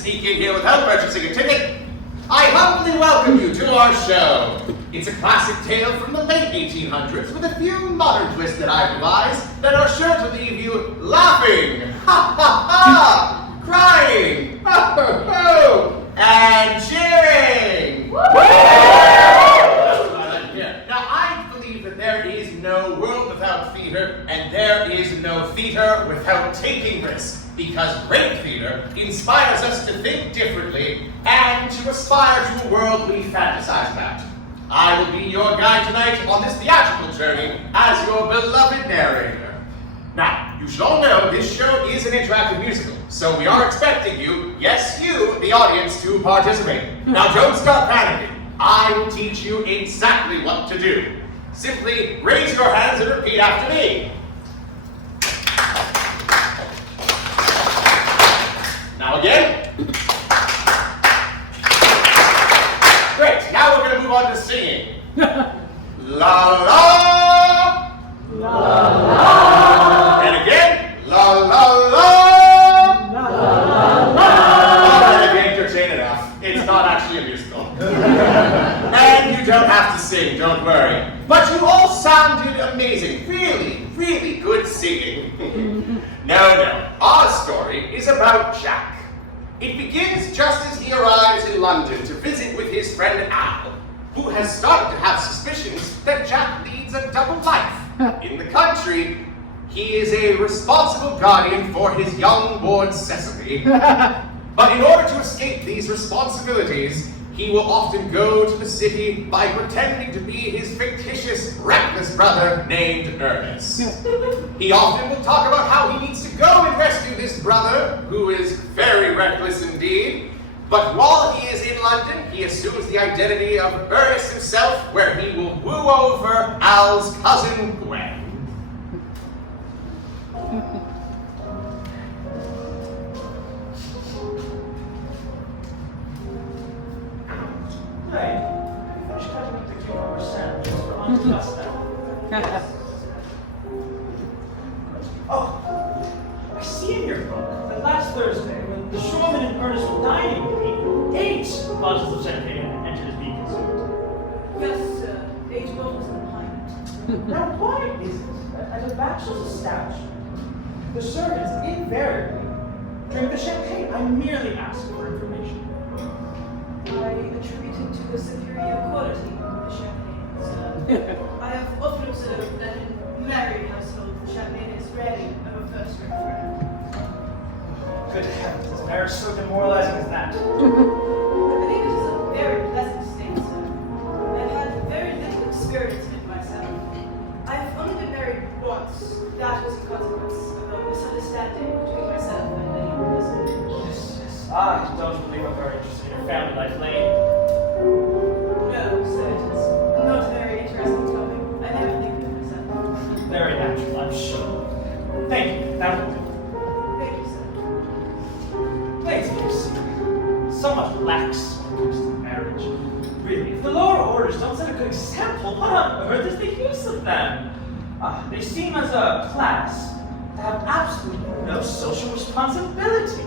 sneak in here without purchasing a ticket, I humbly welcome you to our show. It's a classic tale from the late 1800s with a few modern twists that I've devised that are sure to leave you laughing, ha ha ha, crying, ho ho ho, and cheering. That's what I like to hear. Now, I believe that there is no world without theater, and there is no theater without taking risks. Because great theater inspires us to think differently and to aspire to a world we fantasize about. I will be your guide tonight on this theatrical journey as your beloved narrator. Now, you should all know this show is an interactive musical, so we are expecting you, yes you, the audience, to participate. Now don't start panicking. I will teach you exactly what to do. Simply raise your hands and repeat after me. Now again. Great, now we're going to move on to singing. La la. La la. And again. La la la. La la la. All right, I've been entertained enough. It's not actually a musical. And you don't have to sing, don't worry. But you all sounded amazing. Really, really good singing. No. Our story is about Jack. It begins just as he arrives in London to visit with his friend Al, who has started to have suspicions that Jack leads a double life. In the country, he is a responsible guardian for his young ward Cecily. But in order to escape these responsibilities, he will often go to the city by pretending to be his fictitious, reckless brother named Ernest. He often will talk about how he needs to go and rescue this brother, who is very reckless indeed. But while he is in London, he assumes the identity of Ernest himself, where he will woo over Al's cousin Gwen. Hey, finish cutting up the cucumber sandwiches for Aunt Augusta. Oh, I see in your book that last Thursday, when the shoreman and Ernest were dining with me, 8 bottles of champagne entered as being consumed. Yes, sir. 8 bottles in a pint. Now, why is it that at a bachelor's establishment, the servants invariably drink the champagne? I merely ask for information. I attribute it to the superior quality of the champagne, sir. I have often observed that in married households, champagne is rarely of a first-rate friend. Good heavens, is marriage so demoralizing as that? I believe it is a very pleasant state, sir. I've had very little experience in it myself. I've only been married once. That was in consequence of a misunderstanding between myself and a young person. Yes. I don't believe I'm very interested in your family life, lady. No, sir, it is not a very interesting topic. I never think of it myself. Very natural, I'm sure. Thank you. That will do. Thank you, sir. Ladies, you see, so much lax when it comes to marriage. Really, if the lower orders don't set a good example, what on earth is the use of them? They seem as a class to have absolutely no social responsibility.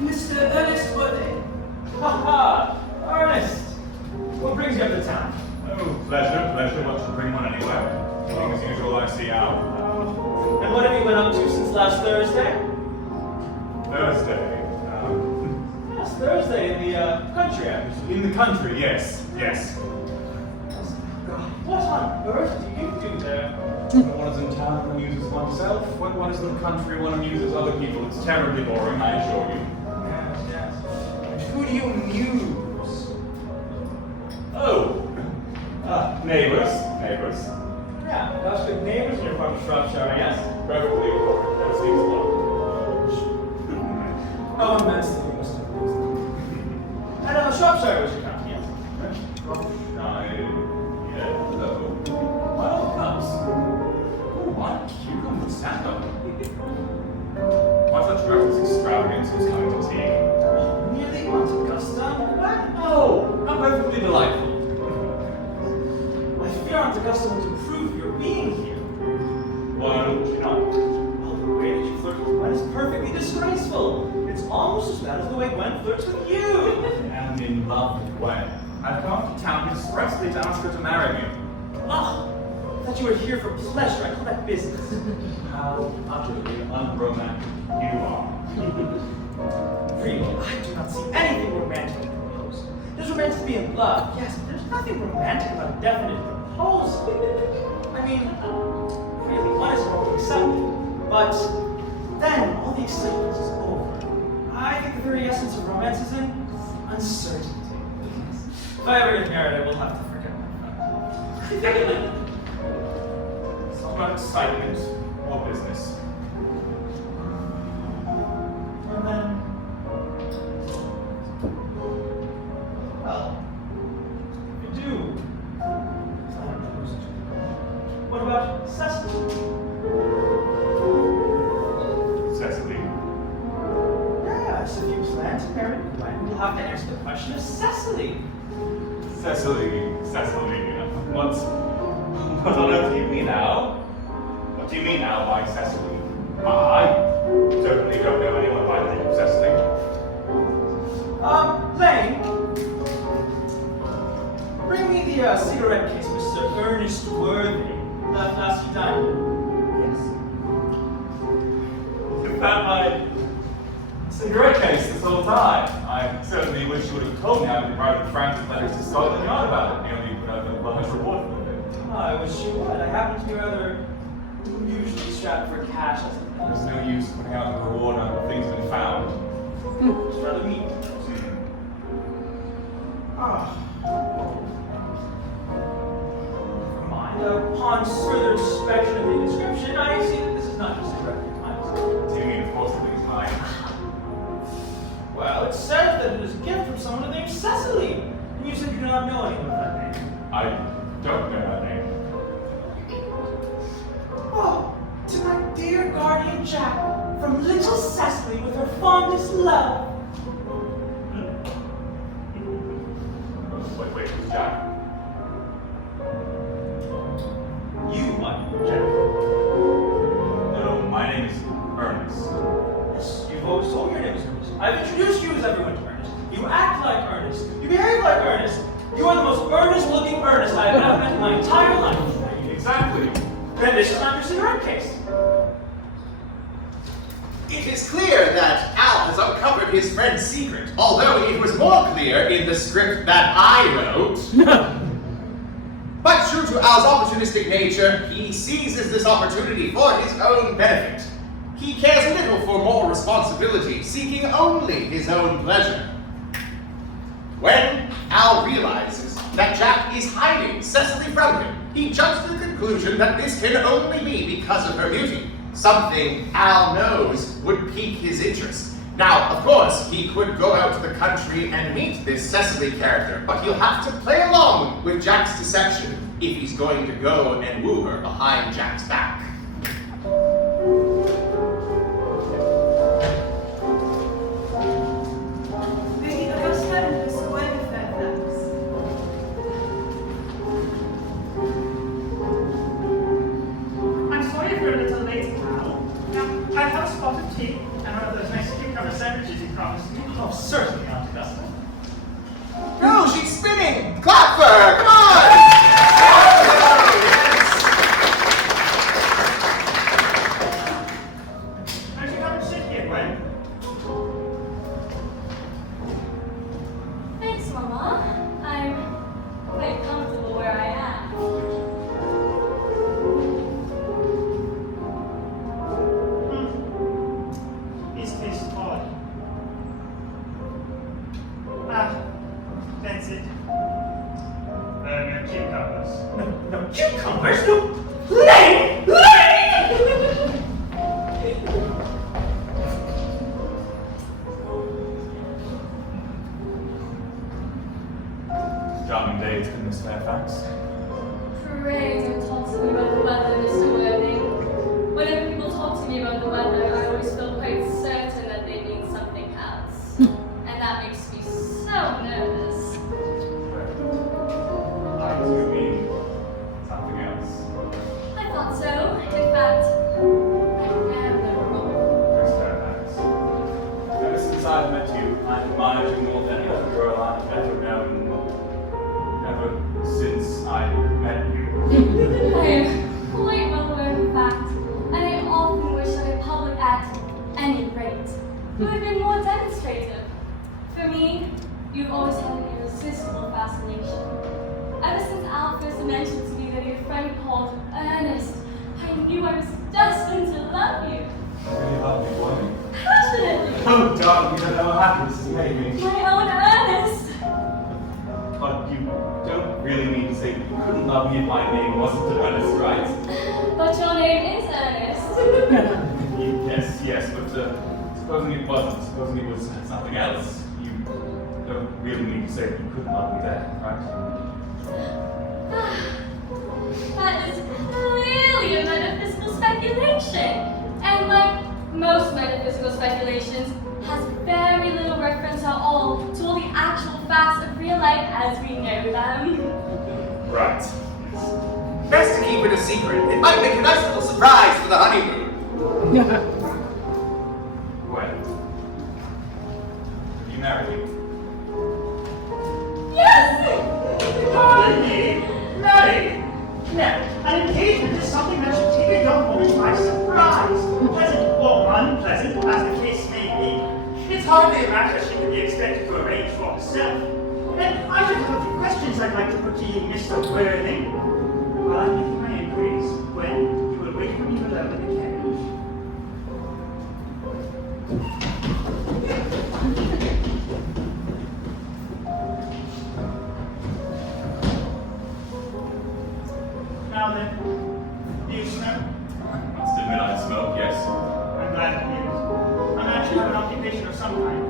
Mr. Ernest Woodley. Ernest! What brings you up to town? Oh, pleasure. What should bring one anywhere? Nothing as usual, I see Al. And what have you been up to since last Thursday? Thursday. Last Thursday in the country, actually. In the country, yes. What on earth do you do there? When one is in town, one amuses oneself. When one is in the country, one amuses other people. It's terribly boring, I assure you. Yes. And who do you amuse? Oh. Neighbors. Yeah, that's good neighbors in your part of Shropshire, yes? Perfectly correct. That seems one. Oh, immensely, you must have used them. And Shropshire was your county, yes? Hello. Well, comes. Oh, what cucumber sandal. Why such reckless extravagance was coming to tea? Nearly Aunt Augusta? What? Oh, how perfectly delightful. I fear Aunt Augusta will approve your being here. Why don't you not? Well, the almost as bad as the way Gwen flirts with you. I am in love with Gwen. I've come to town expressly to ask her to marry me. Oh, I thought you were here for pleasure. I call that business. How utterly unromantic you are. Really, I do not see anything romantic in a proposal. There's romance to be in love, yes, but there's nothing romantic about a definite proposal. I mean, really, one is more accepted, but then all the excitement is over. I think the very essence of romance is in uncertainty. If I ever get married, I will have to forget my friend. It's not about excitement or business. And then, well, if you do plan to propose to her, what about Cecily? Cecily. Yes, if you plan to marry Gwen, you'll have to answer the question of Cecily. Cecily. What on earth do you mean now? What do you mean now by Cecily? I certainly don't know anyone by the name of Cecily. Lane, bring me the cigarette case Mr. Ernest Worthy left last you dined. Yes. You've had my cigarette case this whole time. I certainly wish you would have told me I would write frantic letters to Scotland Yard about it. You would have a large reward for it. Oh, I wish you would. I happen to be rather usually strapped for cash as a There's no use putting out a reward on things been found. It's rather mean. Ah. Never mind. Upon further inspection of the inscription, I see that this is not just a record time. Do you mean possibly mine? Well, it says that it is a gift from someone named Cecily. And you said you do not know anyone by that name. I don't know that name. Oh, to my dear guardian Jack, from little Cecily with her fondest love. Wait, who's Jack? You, my dear Jack. No, my name is Ernest. Yes, you've always told me your name is Ernest. I've introduced you as everyone to Ernest. You act like Ernest. You behave like Ernest. You are the most earnest-looking Ernest I have ever met in my entire life. Exactly. Then this is not your cigarette case. It is clear that Al has uncovered his friend's secret, although it was more clear in the script that I wrote. But true to Al's opportunistic nature, he seizes this opportunity for his own benefit. He cares little for moral responsibility, seeking only his own pleasure. When Al realizes that Jack is hiding Cecily from him, he jumps to the conclusion that this can only be because of her beauty. Something Al knows would pique his interest. Now, of course, he could go out to the country and meet this Cecily character, but he'll have to play along with Jack's deception if he's going to go and woo her behind Jack's back. Lady Augusta and Miss Gwen Fairfax. I'm sorry if we're a little late, pal. Now, I have a spot of tea and one of those nice cucumber sandwiches you promised me. Oh, certainly, Aunt Augusta. No, she's spinning! Clap for her! Come on! Won't you come and sit here, Gwen? Thanks, Mama. I'm quite comfortable where I am. These tastes odd. Ah, that's it. No cucumbers. No cucumbers? No. Lane! Lane! Charming day, to Miss Fairfax. Pray don't talk to me about the weather, Mr. Worthing. Whenever people talk to me about the weather, I always feel quite certain that they mean something else. And that makes me so nervous. I do mean something else. I thought so. In fact, I am never wrong. Miss Fairfax. Ever since I've met who had been more demonstrative. For me, you've always had an irresistible fascination. Ever since Al first mentioned to me that he had a friend called Ernest, I knew I was destined to love you. Really love me, Gwen. Passionately. Oh, darling, you don't know how happy this has made me. My own Ernest. But you don't really mean to say that you couldn't love me if my name wasn't Ernest, right? But your name is Ernest. Yes, but supposing it wasn't, supposing it was something else, you don't really mean to say that you couldn't love me then, right? That is clearly a metaphysical speculation. And like most metaphysical speculations, has very little reference at all to all the actual facts of real life as we know them. Right. Best to keep it a secret. It might make a nice little surprise for the honeymoon. Gwen. Have you married me? Yes! Pardon me, married? No, an engagement is something that should take a young woman by surprise, pleasant or unpleasant, as the case may be. It's hardly a matter she can be expected to arrange for herself. And I should have a few questions I'd like to put to you, Mr. Worthing. While I'm making my inquiries, Gwen, you will wait for me below in the carriage. Now then, do you smoke? I must admit I smoke, yes. I'm glad to hear it. I'm actually have an occupation of some kind.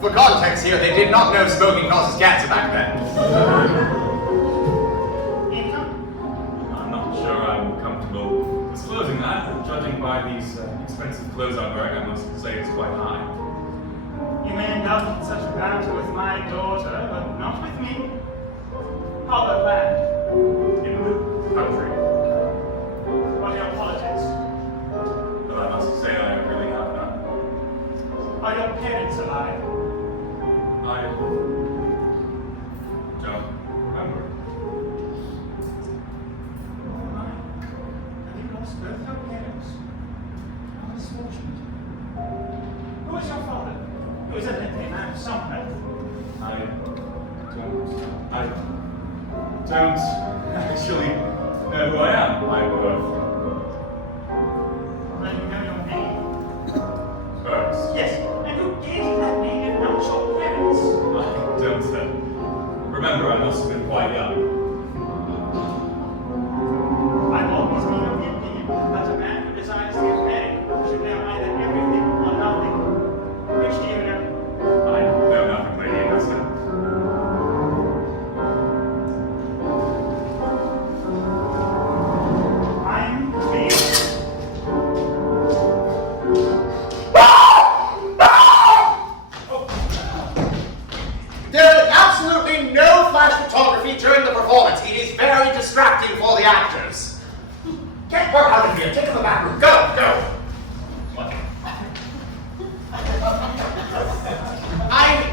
For context here, they did not know smoking causes cancer back then. Income? I'm not sure I'm comfortable disclosing that. Judging by these expensive clothes I'm wearing, I must say it's quite high. You may indulge in such a banter with my daughter, but not with me. How about that? In the country. What are your politics? But I must say I really have none. Are your parents alive? I don't remember. Oh my. Have you lost both your parents? How misfortunate. Who is your father? Who is evidently a man of some wealth. I don't actually know who I am. Then you know your name. First. Yes, and who gave you that name if not your parents? I don't remember, I must have been quite young. I've always been of the opinion that a man who desires to get married should know either everything or nothing. Which do you know? I know nothing, Lady Augusta. I'm pleased. There is absolutely no flash photography during the performance. It is very distracting for the actors. Get her out of here. Take her to the back room. Go. What?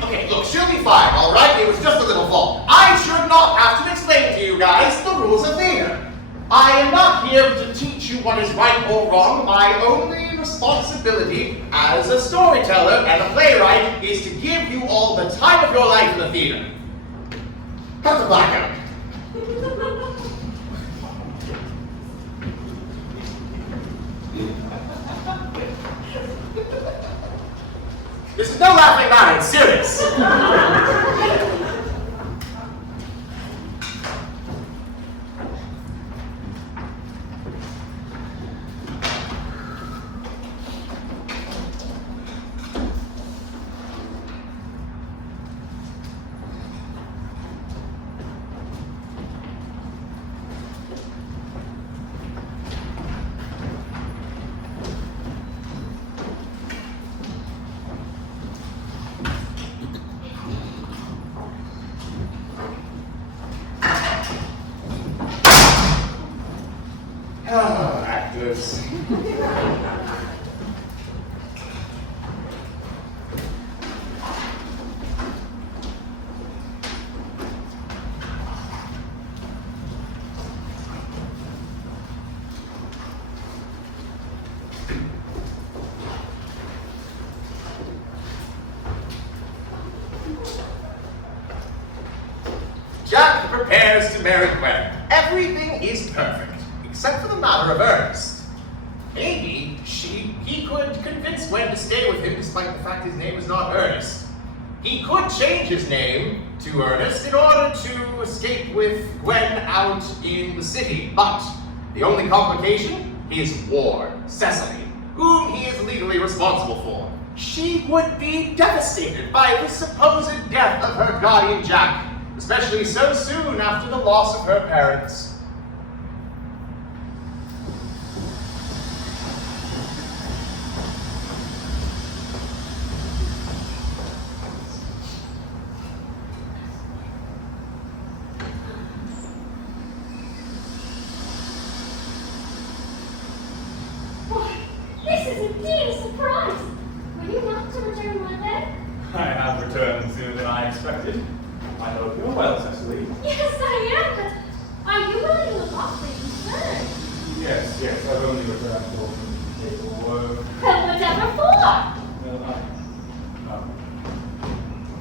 Okay, look, she'll be fine, all right? It was just a little fault. I should not have to explain to you guys the rules of theater. I am not here to teach you what is right or wrong. My only responsibility as a storyteller and a playwright is to give you all the time of your life in the theater. Cut the blackout. This is no laughing matter, it's serious. prepares to marry Gwen. Everything is perfect, except for the matter of Ernest. Maybe he could convince Gwen to stay with him despite the fact his name is not Ernest. He could change his name to Ernest in order to escape with Gwen out in the city, but the only complication is ward, Cecily, whom he is legally responsible for. She would be devastated by the supposed death of her guardian Jack, especially so soon after the loss of her parents. I have returned sooner than I expected. I hope you're well, Cecily. Yes, I am, but are you really look awfully concerned? Yes, I've only returned for some paperwork. Then whatever for? Well,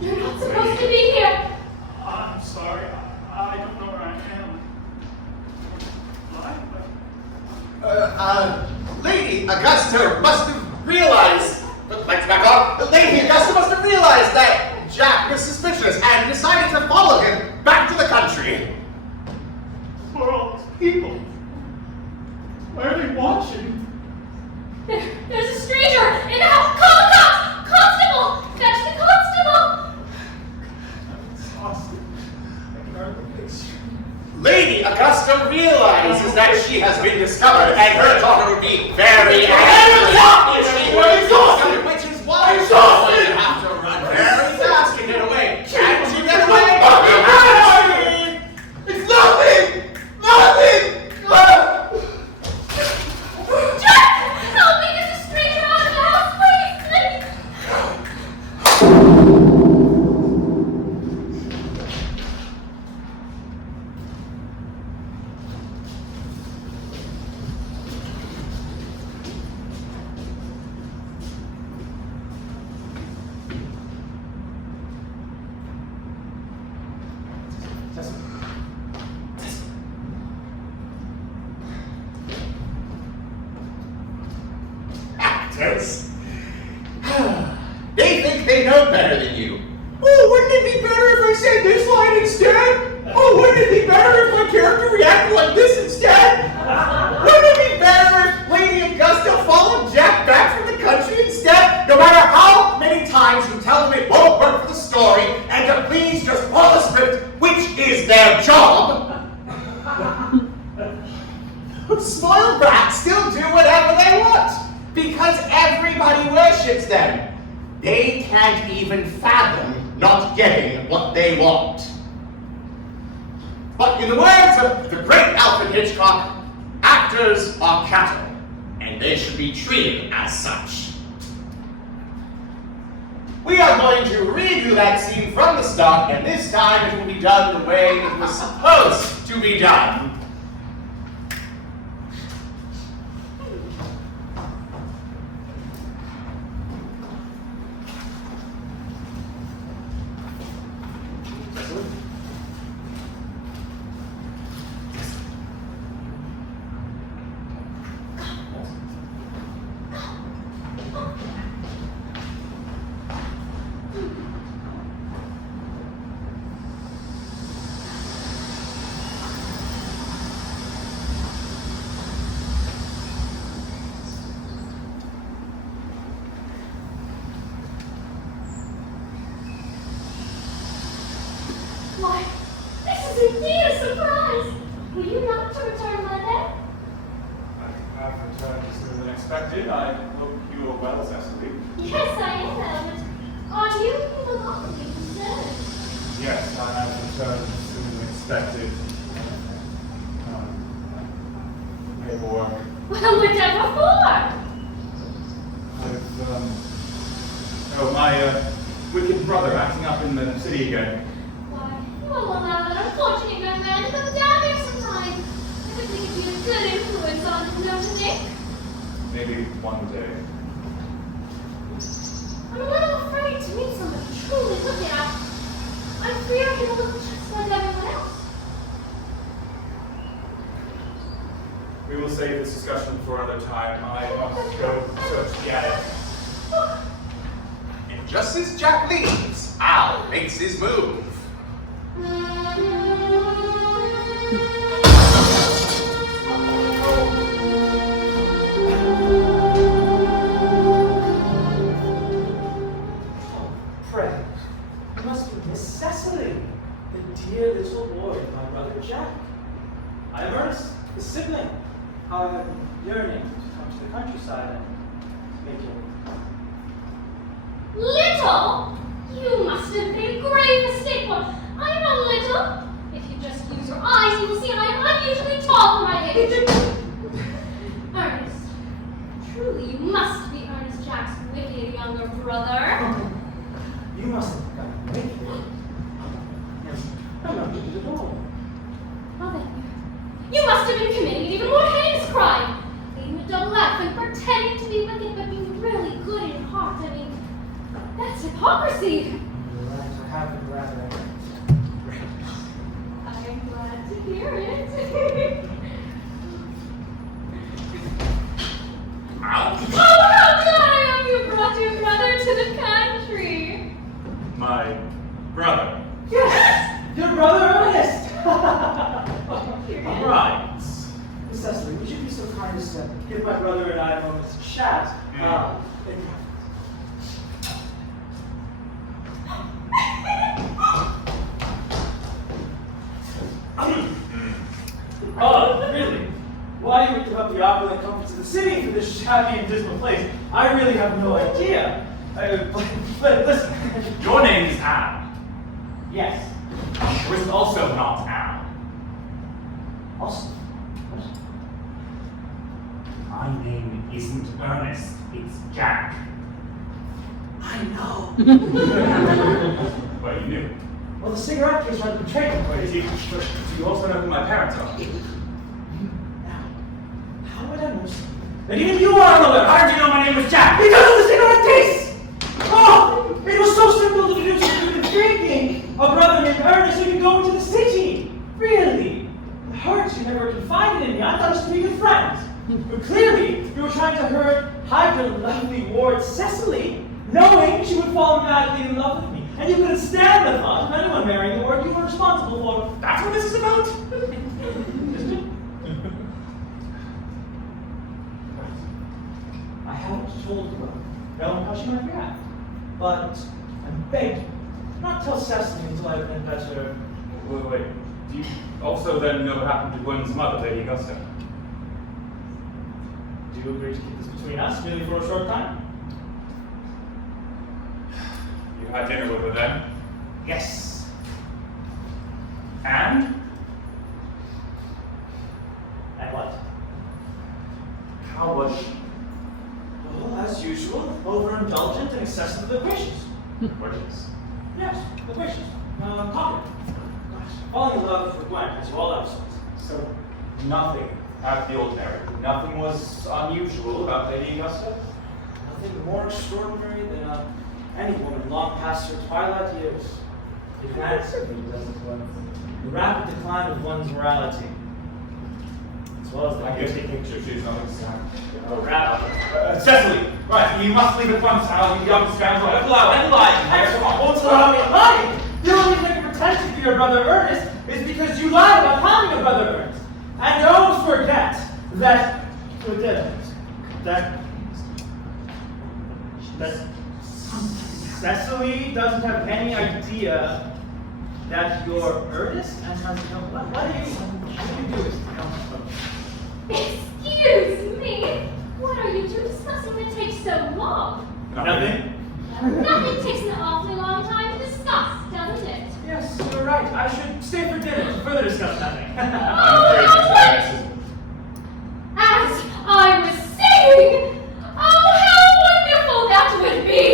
You're not supposed to be here. I'm sorry. I don't know where I am. Lady Augusta must have realized, lights back on, Lady Augusta must have realized that Jack was suspicious and decided to follow him back to the country. For all these people. Why are they watching? There's a stranger in the house. Call the cops! Constable! Fetch the constable! I'm exhausted. I can hardly picture. Lady Augusta realizes that she has been discovered and her daughter would be very angry if she were discovered, which is why she's going to have to run very fast and get away. Can she get away? It's nothing! Nothing! Jack! Help me! There's a stranger out of the house! Please! Actors. They think they know better than you. Oh, wouldn't it be better if I said this line instead? Oh, wouldn't it be better if my character reacted like this instead? Wouldn't it be better if Lady Augusta followed Jack back from the country instead? No matter how many times you tell them it won't work for the story and to please just follow the script, which is their job. Spoiled brats still do whatever they want because everybody worships them. They can't even fathom not getting what they want. But in the words of the great Alfred Hitchcock, actors are cattle, and they should be treated as such. We are going to redo that scene from the start, and this time it will be done the way it was supposed to be done. Why, this is indeed a surprise! Will you not to return my letter? I have returned sooner than expected. I hope you are well, Cecily. Yes, I am, but are you even awfully concerned? Yes, I have returned sooner than expected. Paperwork. Well, whatever for? Oh, my wicked brother acting up in the city again. Why, you will allow that unfortunate young man to come down here sometime. I would think it'd be a good influence on him, don't you think? Maybe one day. I'm a little afraid to meet somebody truly wicked. I fear he will look just like everyone else. We will save this discussion for another time. I must go search the attic. And just as Jack leaves, Al makes his move. Pray, it must be Miss Cecily, the dear little boy of my brother Jack. I am Ernest, his sibling. How I have been yearning to come to the countryside and make you. Little? You must have made a grave mistake, boy. I am not little. If you just use your eyes, you will see I am unusually tall for my age. Ernest. Truly, you must be Ernest Jack's wicked younger brother. You must have gotten wicked. Yes, I'm not wicked at all. Well then, you must have been committing an even more heinous crime. Leading a double life and pretending to be wicked but being really good in heart. I mean, that's hypocrisy. You're right, I have been rather. I'm glad to hear it. Ouch! Oh, how glad I am you brought your brother to the country. My brother. Yes! Your brother Ernest! Right. Miss Cecily, would you be so kind as to give my brother and I a moment to chat? In Oh, really? Why you would give up the opulent comforts of the city for this shabby and dismal place? I really have no idea. But listen. Your name is Al. Yes. Yours is also not Al. Also. My name isn't Ernest, it's Jack. I know. Well, you knew. Well, the cigarette case tried to betray me. Wait, do you also know who my parents are? Now, how would I know something that even you are unaware of? How did you know my name was Jack? Because of the cigarette case! Oh! It was so simple to deduce that you were drinking a brother named Ernest so you could go into the city. Really? It hurts you never confided in me. I thought us to be good friends. But clearly, you were trying to hide your lovely ward Cecily, knowing she would fall madly in love with me. And you couldn't stand the thought of anyone marrying the ward you were responsible for. That's what this is about? I haven't told her, knowing how she might react. But I beg you, not tell Cecily until I've been better. Wait. Do you also then know what happened to Gwen's mother, Lady Augusta? Do you agree to keep this between us, merely for a short time? You had dinner with her then? Yes. And? And what? How was she? Well, as usual, overindulgent and excessive loquacious. Gorgeous. Yes, loquacious. Confident. Gosh, falling in love with Gwen, as you all have. So, nothing out of the ordinary. Nothing was unusual about Lady Augusta? Nothing more extraordinary than any woman long past her twilight years. It can answer me, doesn't it? The rapid decline of one's morality. As well as the I get the picture, she's not exactly. Oh, rather. Cecily! Right, you must leave at once, Al, you young scoundrel. Don't lie. Come on, won't allow me to lie. The only reason I can pretend to be your brother Ernest is because you lied about having a brother Ernest. And don't forget that Cecily doesn't have any idea that you're Ernest and has no. What do you do? Excuse me. What are you two discussing that takes so long? Nothing. Nothing takes an awfully long time to discuss, doesn't it? Yes, you're right. I should stay for dinner to further discuss nothing. As I was saying, oh, how wonderful that would be!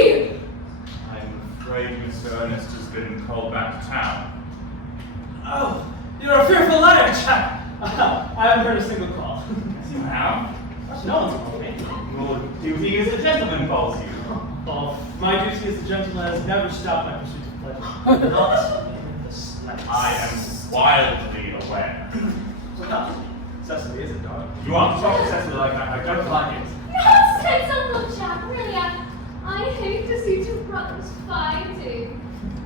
I'm afraid Mr. Ernest has been called back to town. Oh, you're a fearful liar, Jack. I haven't heard a single call. Yes, you have. No one's called me. Your duty as a gentleman calls you. Oh, my duty as a gentleman has never stopped my pursuit of pleasure. Not in the slightest. I am wildly aware. So Cecily, is it, darling? You want to talk to Cecily like that? I don't like it. Nonsense, Uncle Jack. Really, I hate to see two brothers fighting.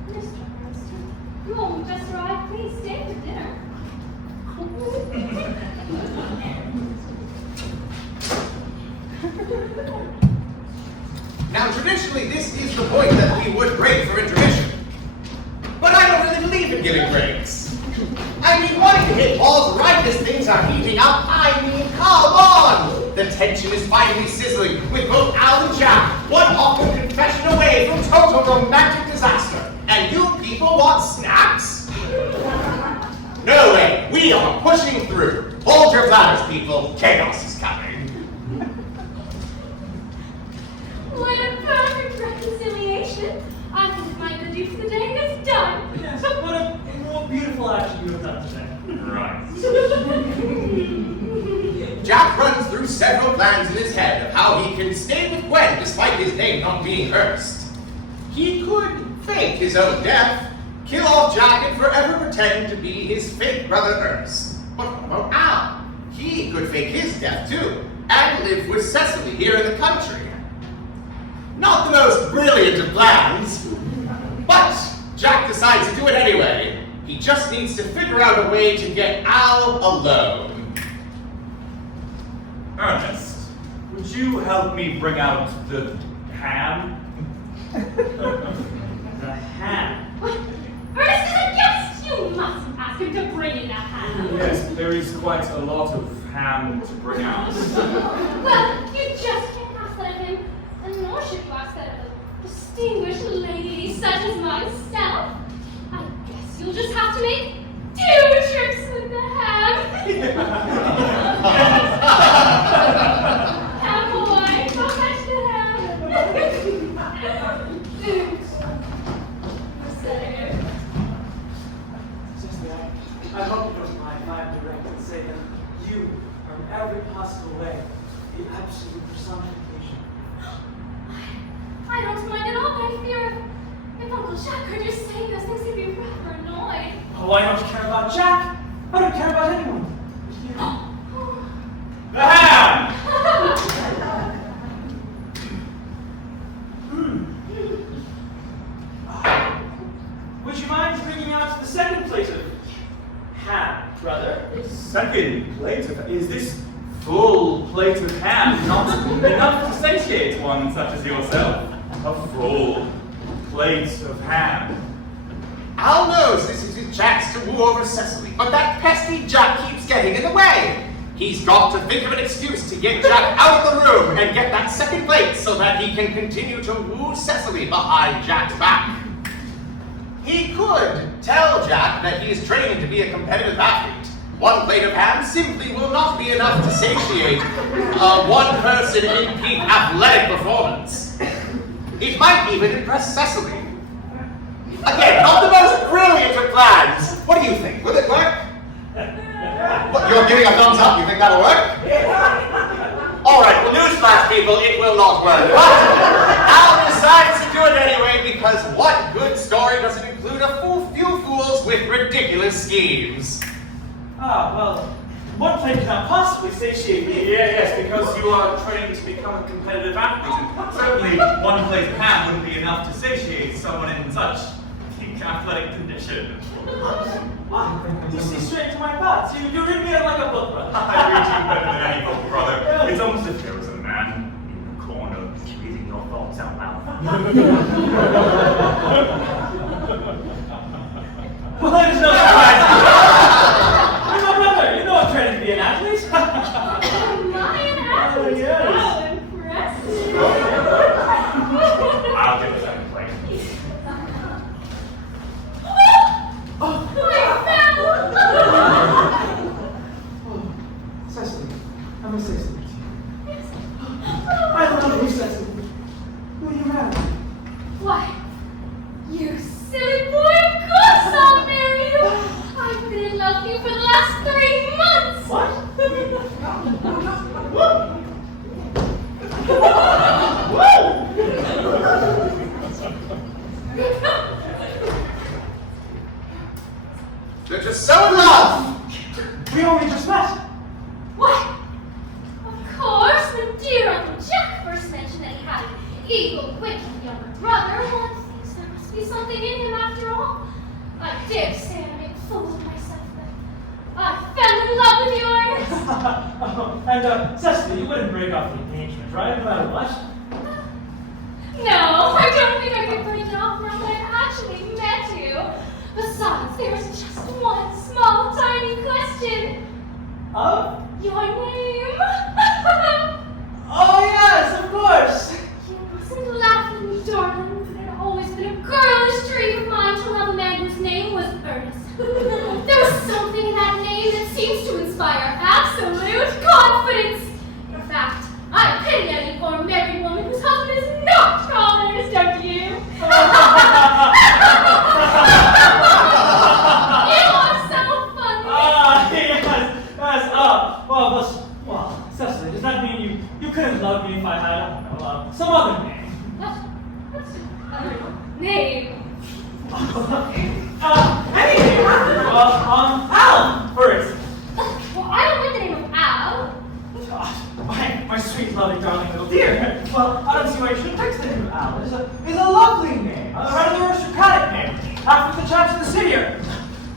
Mr. Hurston, you only just arrived. Please stay for dinner. Now, traditionally, this is the point that we would break for intermission. But I don't really believe in giving breaks. I mean, wanting to hit balls right as things are heating up, I mean, come on! The tension is finally sizzling, with both Al and Jack, one awkward confession away from total romantic disaster. And you people want snacks? No way, we are pushing through. Hold your bladders, people, chaos is coming. What a perfect reconciliation. I think my good deed for the day is done. Yes, what a more beautiful action you have done today. Right. Jack runs through several plans in his head of how he can stay with Gwen despite his name not being Hurst. He could fake his own death, kill off Jack, and forever pretend to be his fake brother Hurst. But what about Al? He could fake his death too, and live with Cecily here in the country. Not the most brilliant of plans, but Jack decides to do it anyway. He just needs to figure out a way to get Al alone. Ernest, would you help me bring out the ham? The ham. What? Ernest is a guest! You mustn't ask him to bring in a ham. Yes, there is quite a lot of ham to bring out. Well, you just can't ask that of him, and nor should you ask that of a distinguished lady such as myself. I guess you'll just have to make 2 trips with the ham. Ham boy, go fetch the ham. Cecily, I hope you don't mind if I am direct and say that you are in every possible way the absolute personification. I don't mind at all, but I fear if Uncle Jack heard you saying those things, he'd be rather annoyed. Oh, why don't you care about Jack? I don't care about anyone. The ham! Would you mind bringing out the second plate of ham, brother? Second plate of... Is this full plate of ham not enough to satiate one such as yourself? A full plate of ham. Al knows this is his chance to woo over Cecily, but that pesky Jack keeps getting in the way. He's got to think of an excuse to get Jack out of the room and get that second plate so that he can continue to woo Cecily behind Jack's back. He could tell Jack that he is training to be a competitive athlete. 1 plate of ham simply will not be enough to satiate one person in peak athletic performance. It might even impress Cecily. Again, not the most brilliant of plans. What do you think? Will it work? What, you're giving a thumbs up? You think that'll work? All right, well, newsflash, people, it will not work. But Al decides to do it anyway because what good story doesn't include a few fools with ridiculous schemes? Ah, well, 1 plate cannot possibly satiate me. Yes, because you are trained to become a competitive athlete. And certainly 1 plate of ham wouldn't be enough to satiate someone in such peak athletic condition. You see straight into my thoughts. You read me like a book, brother. I read you better than any book, brother. It's almost as if there was a man in the corner reading your thoughts out loud. Well, that is no surprise. You're my brother. You know I'm training to be an athlete. Am I an athlete? Yes. How impressive. I'll get the second plate. I fell. Cecily, I'm going to say something to you. Yes. I love you, Cecily. What are you mad at? Why, you silly boy, of course I'll marry you. evil, wicked younger brother, one thinks there must be something in him after all. I dare say I make a fool of myself, but I fell in love with you, Ernest. And Cecily, you wouldn't break off the engagement, right? No matter what. No, I don't think I could break it off now that I've actually met you. Besides, there's just one small, tiny question. Of? Your name? Oh, yes, of course. You mustn't laugh at me, darling, but it had always been a girlish dream of mine to love a man whose name was Ernest. There was something in that name that seems to inspire absolute confidence. In fact, I pity any poor married woman whose husband is not called Ernest, don't you? You are so funny. Yes. Well, Cecily, does that mean you couldn't love me if I had, I don't know, some other name? What's other name? Anything. Al, for instance. Well, I don't like the name of Al. Gosh, my sweet, lovely, darling little dear. Well, I don't see why you shouldn't take the name of Al. It's a lovely name, a rather aristocratic name. Half of the chaps in the city are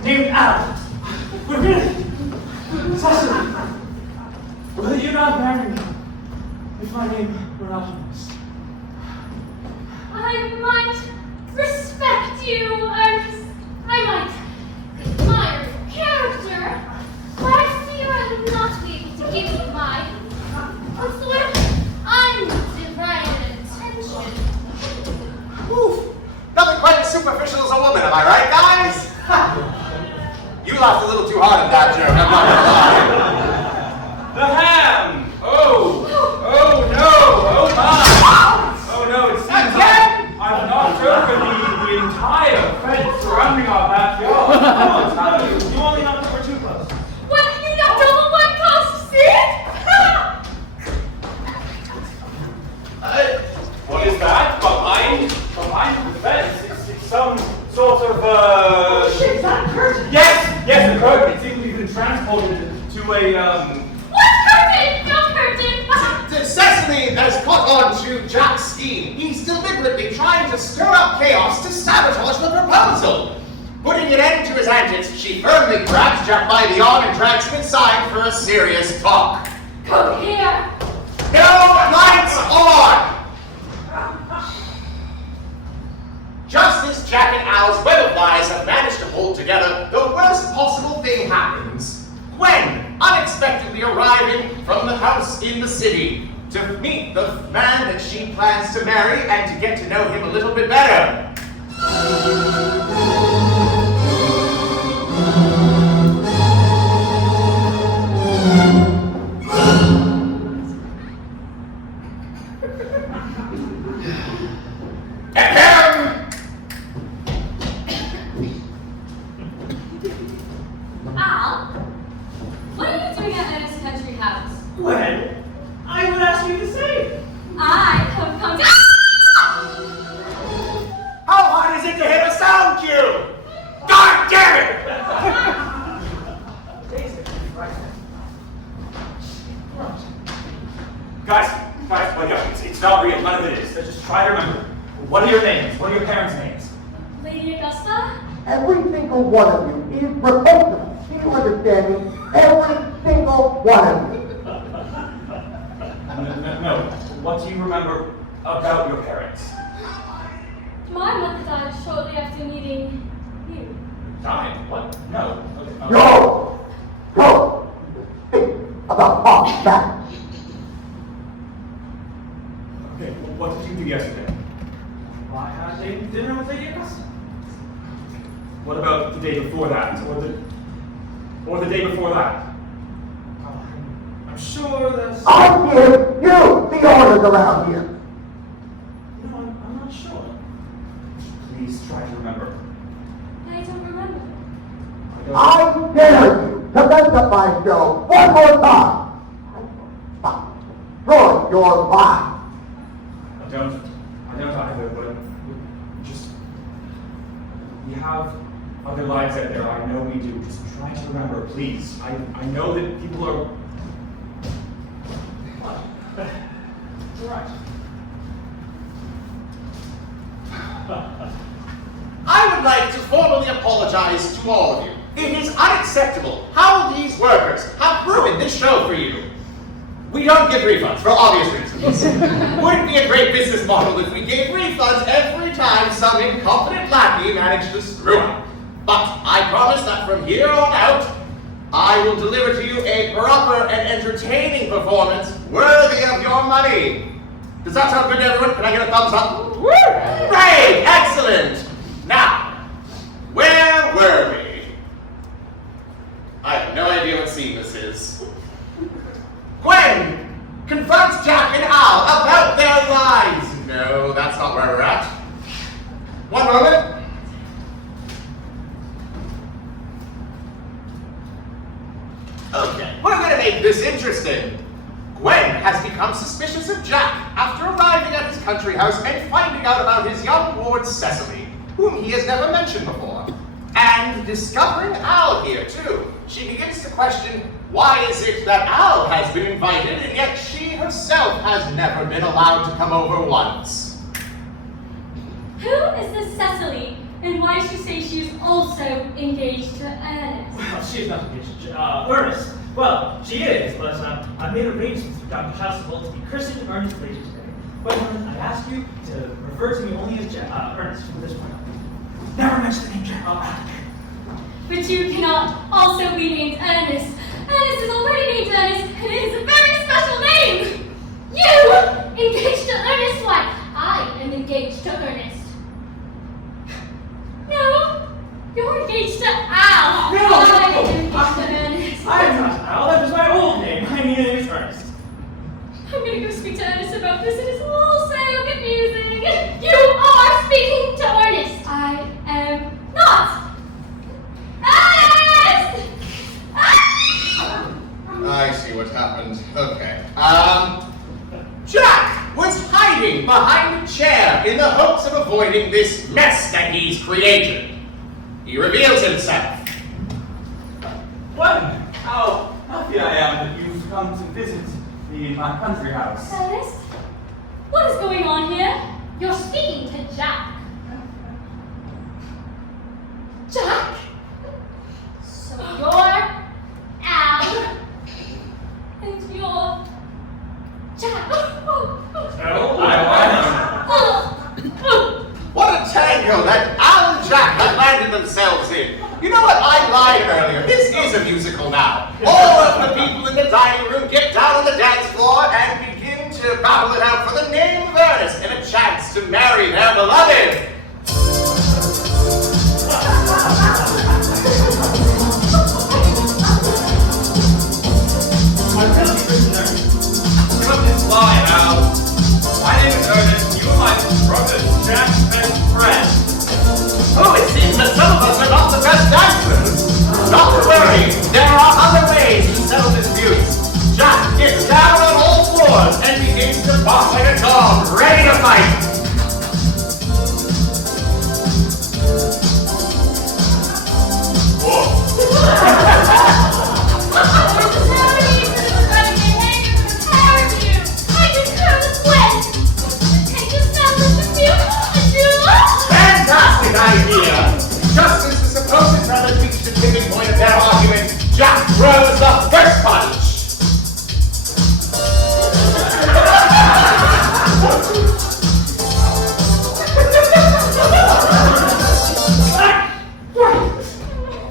named Al. But really, Cecily, will you not marry me if my name were not Ernest? I might respect you, Ernest. I might admire your character, but I fear I would not be able to give you my sort of undivided attention. Oof. Nothing quite as superficial as a woman, am I right, guys? You laughed a little too hard at that joke, I'm not gonna lie. The ham! Oh no! Oh my! Oh no, it seems I've knocked over the entire fence surrounding our backyard. Come on, you only knocked over 2 posts. What? You knocked over 1 post, see it? What is that? Behind the fence? It's some sort of Oh shit, is that a curtain? Yes, the curtain. It seems we've been transported to a What curtain? No curtain. Cecily has caught on to Jack's scheme. He's deliberately trying to stir up chaos to sabotage the proposal. Putting an end to his antics, she firmly grabs Jack by the arm and drags him inside for a serious talk. Come here. No lights on! Just as Jack and Al's weatherflies have managed to hold together, the worst possible thing happens. Gwen, unexpectedly arriving from the house in the city to meet the man that she plans to marry and to get to know him a little bit better. Al, what are you doing at Ernest's country house? Gwen, I would ask you the same. I have come to... How hard is it to hit a sound cue? God damn it! Guys, wake up. It's not real. None of it is. Just try to remember. What are your names? What are your parents' names? Lady Augusta? Every single one of you is repulsive. Do you understand me? Every single one of you. No. What do you remember about your parents? My mother died shortly after meeting you. Died? What? No. Okay. Go! Think about all that. Okay. What did you do yesterday? Why had they dinner with Lady Augusta? What about the day before that? Or the day before that? I'm sure that's... I give you the orders around here. No, I'm not sure. Please try to remember. I don't remember. I dare you to mess up my show one more time. Destroy your life. I don't either, but just... We have other lives out there. I know we do. Just try to remember, please. I know that people are... You're right. I would like to formally apologize to all of you. It is unacceptable how these workers have ruined this show for you. We don't give refunds for obvious reasons. Wouldn't be a great business model if we gave refunds every time some incompetent lackey managed to screw up. But I promise that from here on out, I will deliver to you a proper and entertaining performance worthy of your money. Does that sound good to everyone? Can I get a thumbs up? Woo! Great! Excellent! Now, where were we? I have no idea what scene this is. Gwen confronts Jack and Al about their lives. No, that's not where we're at. One moment. Okay, we're gonna make this interesting. Gwen has become suspicious of Jack after arriving at his country house and finding out about his young ward Cecily, whom he has never mentioned before. And discovering Al here too, she begins to question why is it that Al has been invited and yet she herself has never been allowed to come over once. Who is this Cecily, and why does she say she is also engaged to Ernest? Well, she is not engaged to Ernest. Well, she is, but I made arrangements with Dr. Chasuble to be christened Ernest later today. But I ask you to refer to me only as Ernest from this point on. Never mention the name Jack. But you cannot also be named Ernest. Ernest is already named Ernest, and it is a very special name. You engaged to Ernest? Why, I am engaged to Ernest. No, you're engaged to Al. No, I am engaged to Ernest. I am not Al. That is my old name. My new name is Ernest. I'm gonna go speak to Ernest about this. It is all so confusing. You are speaking to Ernest. I am not. Ernest! I see what happened. Okay. Jack was hiding behind a chair in the hopes of avoiding this mess that he's created. He reveals himself. Gwen, how happy I am that you've come to visit me in my country house. Ernest? What is going on here? You're speaking to Jack. Jack? So you're Al, and you're Jack. No, I am. What a tango that Al and Jack have landed themselves in. You know what? I lied earlier. This is a musical now. All of the people in the dining room get down on the dance floor and begin to battle it out for the name of Ernest and a chance to marry their beloved. I'm really prisoner. Give up this lie, Al. My name is Ernest. You are my brother Jack's best friend. Oh, it seems that some of us are not the best dancers. Not to worry, there are other ways to settle disputes. Jack gets down on all fours and begins to box like a dog, ready to fight. Fantastic idea! Just as the supposed brothers reach the tipping point of their argument, Jack throws the first punch!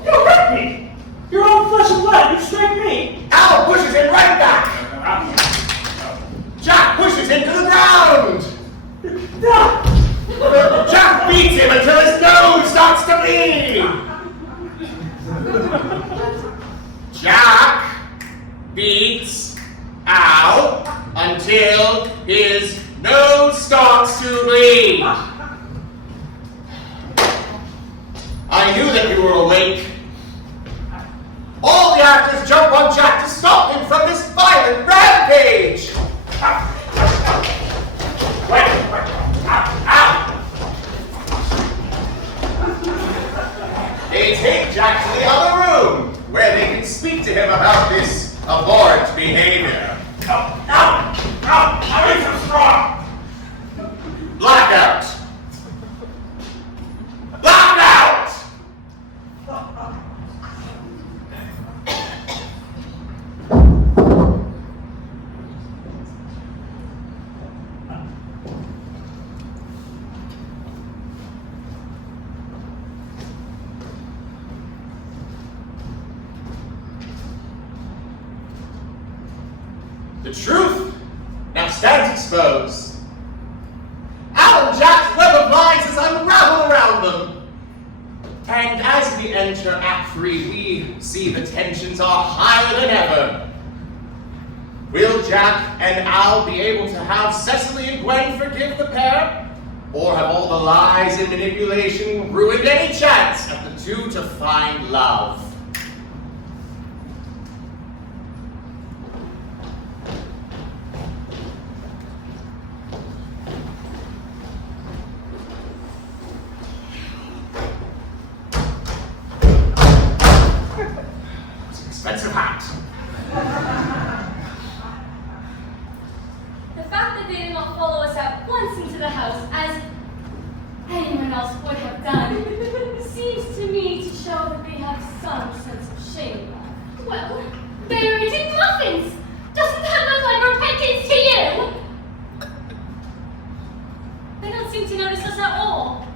You hurt me! Your own flesh and blood, you strike me! Al pushes him right back! Jack pushes him to the ground! Jack beats him until his nose starts to bleed! Jack beats Al until his nose starts to bleed. I knew that you were awake. All the actors jump on Jack to stop him from this violent rampage! They take Jack to the other room, where they can speak to him about this abhorrent behavior. I'm so strong. Blackout. The truth now stands exposed. Al and Jack's web of lies is unraveled around them. And as we enter Act 3, we see the tensions are higher than ever. Will Jack and Al be able to have Cecily and Gwen forgive the pair? Or have all the lies and manipulation ruined any chance of the two to find love? It's an expensive hat. The fact that they did not follow us at once into the house, as anyone else would have done, seems to me to show that they have some sense of shame. Well, they are eating muffins! Doesn't that look like repentance to you? They don't seem to notice us at all.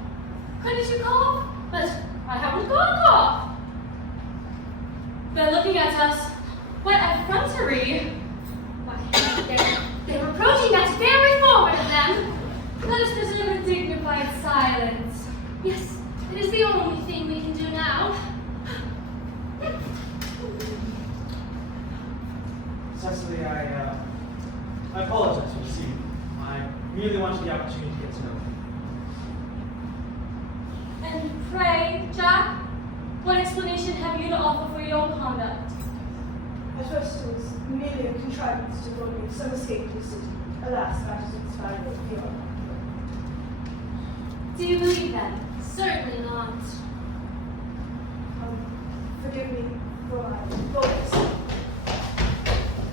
Couldn't you cough? But I haven't got a cough. They're looking at us. What effrontery! Why, they're approaching us very forward of them. Let us preserve a dignified silence. Yes, it is the only thing we can do now. Cecily, I apologize for this evening. I merely wanted the opportunity to get to know you. And pray, Jack, what explanation have you to offer for your own conduct? At first it was merely a contrivance to avoid me some escape to the city. Alas, that is inspired with fear. Do you believe them? Certainly not. Forgive me for my boldness.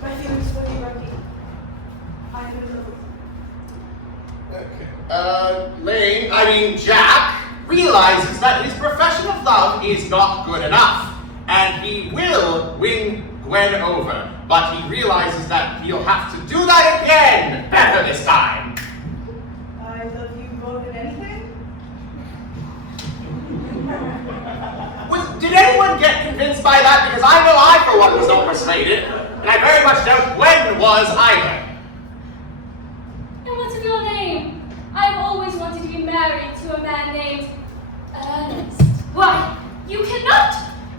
My feelings for you are deep. I am in love with you. Jack realizes that his profession of love is not good enough, and he will win Gwen over, but he realizes that he'll have to do that again, better this time. I love you more than anything. Did anyone get convinced by that? Because I know I, for one, was not persuaded, and I very much doubt Gwen was either. And what's your name? I've always wanted to be married to a man named Ernest. Why, you cannot!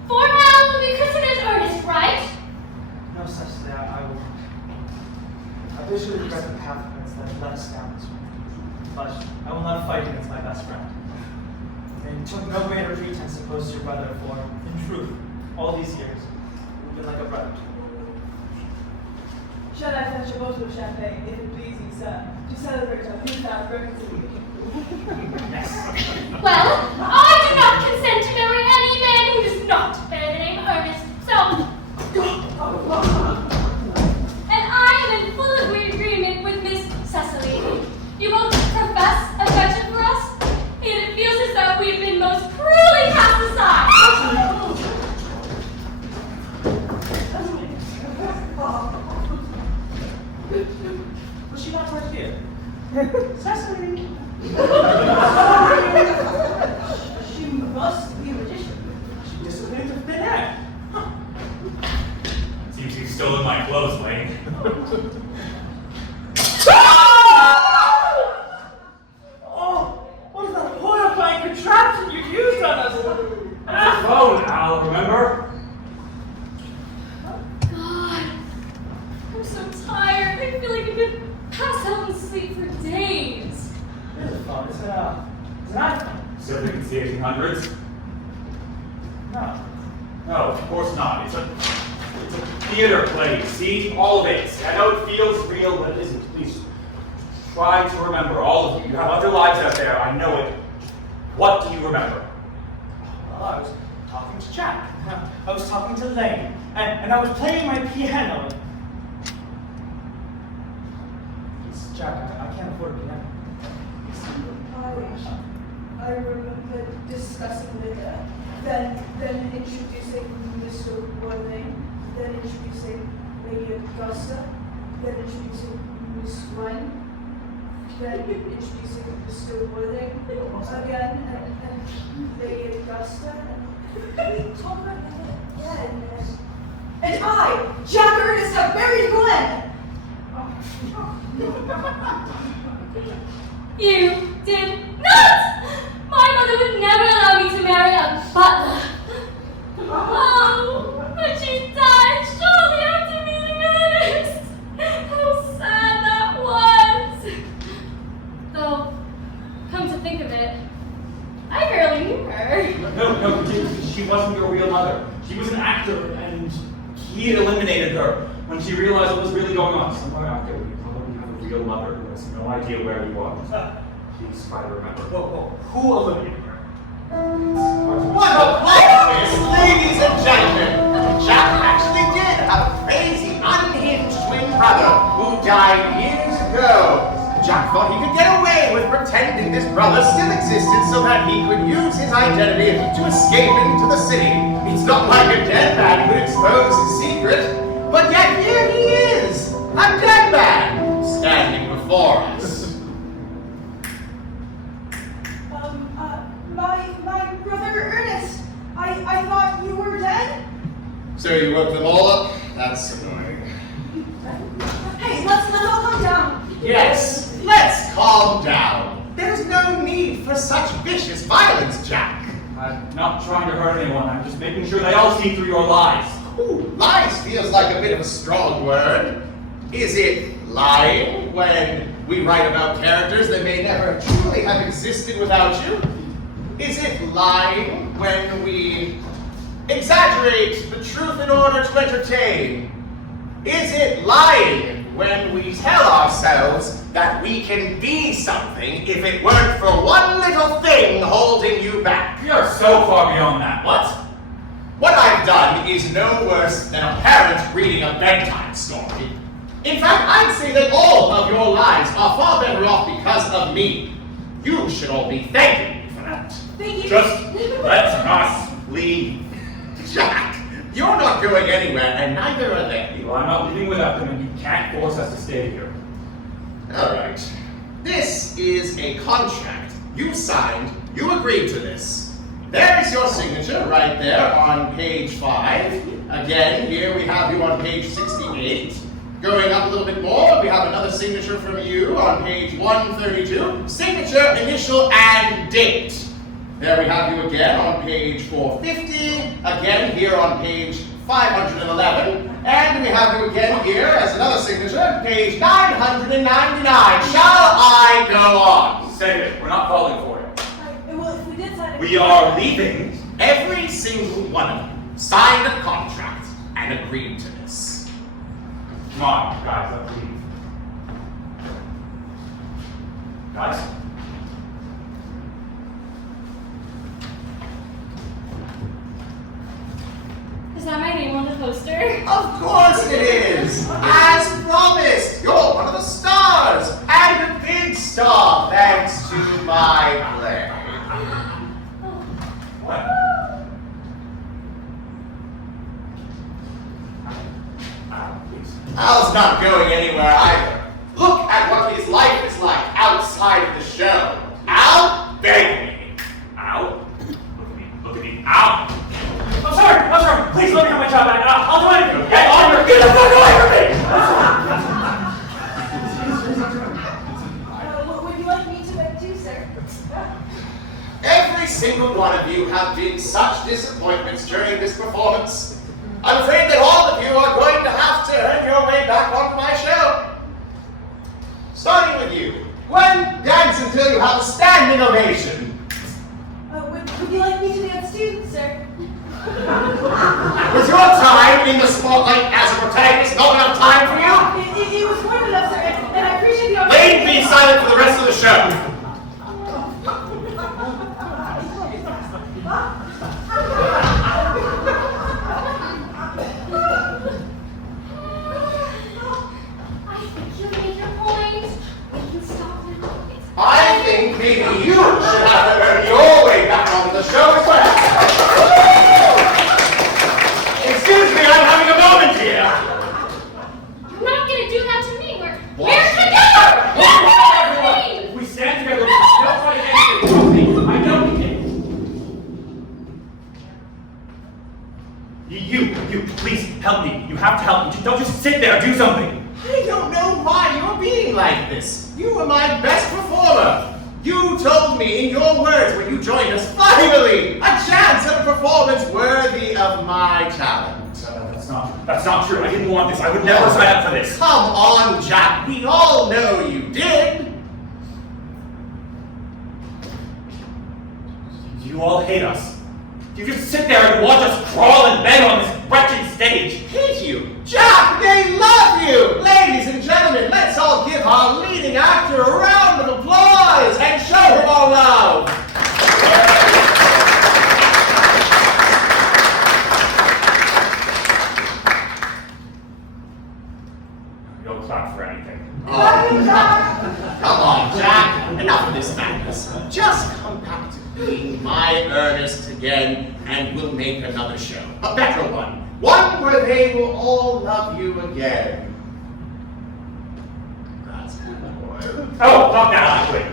For now will be christened as Ernest, right? No, Cecily, I will. I bitterly regret the path that led us down this way. But I will not fight against my best friend. And took no greater pretense to oppose your brother, for, in truth, all these years, we've been like a brother. Shall I fetch a bottle of champagne, if it please you, sir, to celebrate our newfound reconciliation? Yes. Well, I do not consent to marry any man who does not bear the name Ernest, so... And I am in full agreement with Miss Cecily. You both profess affection for us, and it feels as though we've been most cruelly cast aside. Was she not right here? Cecily! She must be a magician. She disappeared to thin air. Seems you've stolen my clothes, Lane. Oh, what is that horrifying contraption you used on us? That's a phone, Al, remember? God, I'm so tired. I feel like I could pass out and sleep for days. Here's a phone. Is it an iPhone? Certainly can see 1800s. No. No, of course not. It's a theater play. See? All of it. I know it feels real, but it isn't. Please try to remember, all of you. You have other lives out there. I know it. What do you remember? Well, I was talking to Jack. I was talking to Lane. And I was playing my piano. It's Jack, I can't afford a piano. I remember discussing with her, then introducing Mr. Worthing, then introducing Lady Augusta, then introducing Miss Gwen, then introducing Mr. Worthing again, and Lady Augusta, and we talk about that again. And I, Jack Ernest, have married Gwen! You did not! My mother would never allow me to marry a butler. Oh, but she died shortly after meeting Ernest. How sad that was. Though, come to think of it, I barely knew her. No, she wasn't your real mother. She was an actor, and he eliminated her when she realized what was really going on. Somewhere out there, we probably have a real mother who has no idea where he was. Please try to remember. Who eliminated her? What a plot twist, ladies and gentlemen! Jack actually did have a crazy, unhinged twin brother who died years ago. Jack thought he could get away with pretending this brother still existed so that he could use his identity to escape into the city. It's not like a dead man could expose his secret, but yet here he is, a dead man, standing before us. My brother Ernest, I thought you were dead? So you woke them all up? That's annoying. Hey, let's all calm down. Yes, let's calm down. There's no need for such vicious violence, Jack. I'm not trying to hurt anyone. I'm just making sure they all see through your lies. Ooh, lies feels like a bit of a strong word. Is it lying when we write about characters that may never truly have existed without you? Is it lying when we exaggerate the truth in order to entertain? Is it lying when we tell ourselves that we can be something if it weren't for one little thing holding you back? We are so far beyond that. What? What I've done is no worse than a parent reading a bedtime story. In fact, I'd say that all of your lives are far better off because of me. You should all be thanking me for that. Thank you. Just let us leave. Jack, you're not going anywhere, and neither are they. Well, I'm not leaving without them, and you can't force us to stay here. All right. This is a contract. You signed. You agreed to this. There is your signature right there on page 5. Again, here we have you on page 68. Going up a little bit more, we have another signature from you on page 132. Signature, initial, and date. There we have you again on page 450. Again here on page 511. And we have you again here as another signature, page 999. Shall I go on? Save it. We're not falling for it. Well, if we did sign it. We are leaving. Every single one of you signed a contract and agreed to this. Come on, guys, let's leave. Guys? Is that my name on the poster? Of course it is! As promised, you're one of the stars, and a big star thanks to my play. What? Al's not going anywhere either. Look at what his life is like outside of the show. Al, beg me. Ow? Look at me. Ow! I'm sorry. Please let me have my job back. I'll do anything. Get on your feet. Get the fuck away from me! Would you like me to beg too, sir? Every single one of you have been such disappointments during this performance. I'm afraid that all of you are going to have to earn your way back onto my show. Starting with you. Gwen, dance until you have a standing ovation. Would you like me to dance too, sir? Was your time in the spotlight as a protagonist not enough time for you? It was more than enough, sir, and I appreciate the opportunity. Ladies, be silent for the rest of the show. I think maybe you should have to earn your way back onto the show as well. Excuse me, I'm having a moment here. You're not gonna do that to me. What? We're together! We're If we stand together, we'll fight anything. I know we can. You, please help me. You have to help me. Don't just sit there. Do something. I don't know why singing like this. You were my best performer. You told me in your words when you joined us, finally, a chance at a performance worthy of my talent. That's not true. I didn't want this. I would never sign up for this. Come on, Jack. We all know you did. You all hate us. You just sit there and watch us crawl and beg on this wretched stage. Hate you? Jack, they love you! Ladies and gentlemen, let's all give our leading actor a round of applause and show him our love! You'll clap for anything. Come on, Jack. Enough of this madness. Just come back to being my Ernest again, and we'll make another show. A better one. One where they will all love you again. That's good. Oh, not now, actually.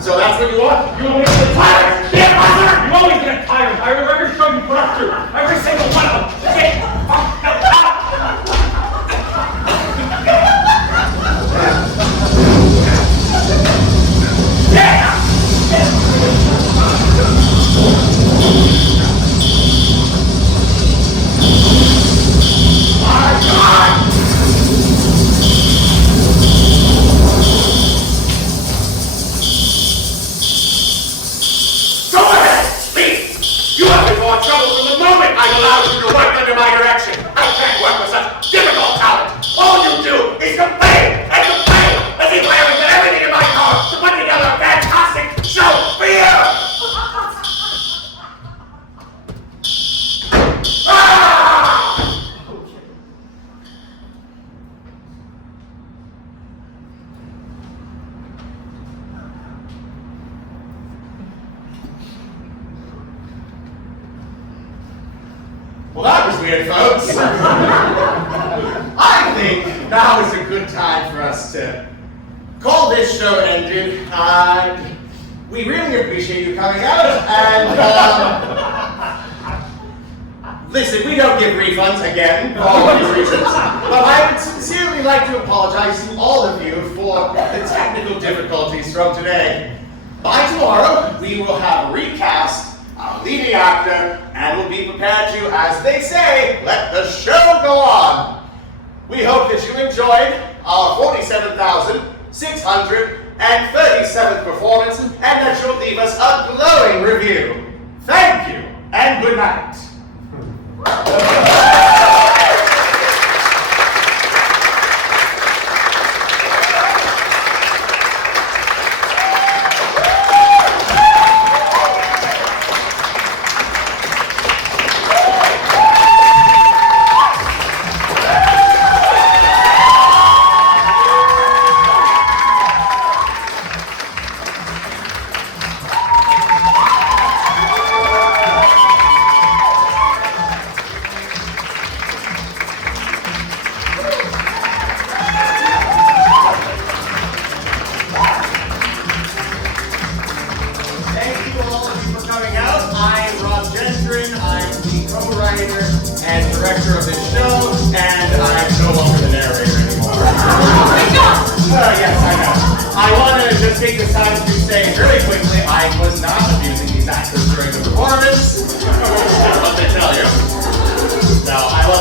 So that's what you want? You want me to get tired? Get tired! You always get tired. I remember every show you put up through. Every single one of them. Get fucked up. Well, that was weird, folks. I think now is a good time for us to call this show ended. We really appreciate you coming out. And listen, we don't give refunds again for all these reasons, but I would sincerely like to apologize to all of you for the technical difficulties from today. By tomorrow, we will have recast our leading actor, and will be prepared to, as they say, let the show go on. We hope that you enjoyed our 47,637th performance, and that you'll leave us a glowing review. Thank you, and good night.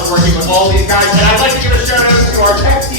Working with all these guys, and I'd like to give a shout out to our tech team.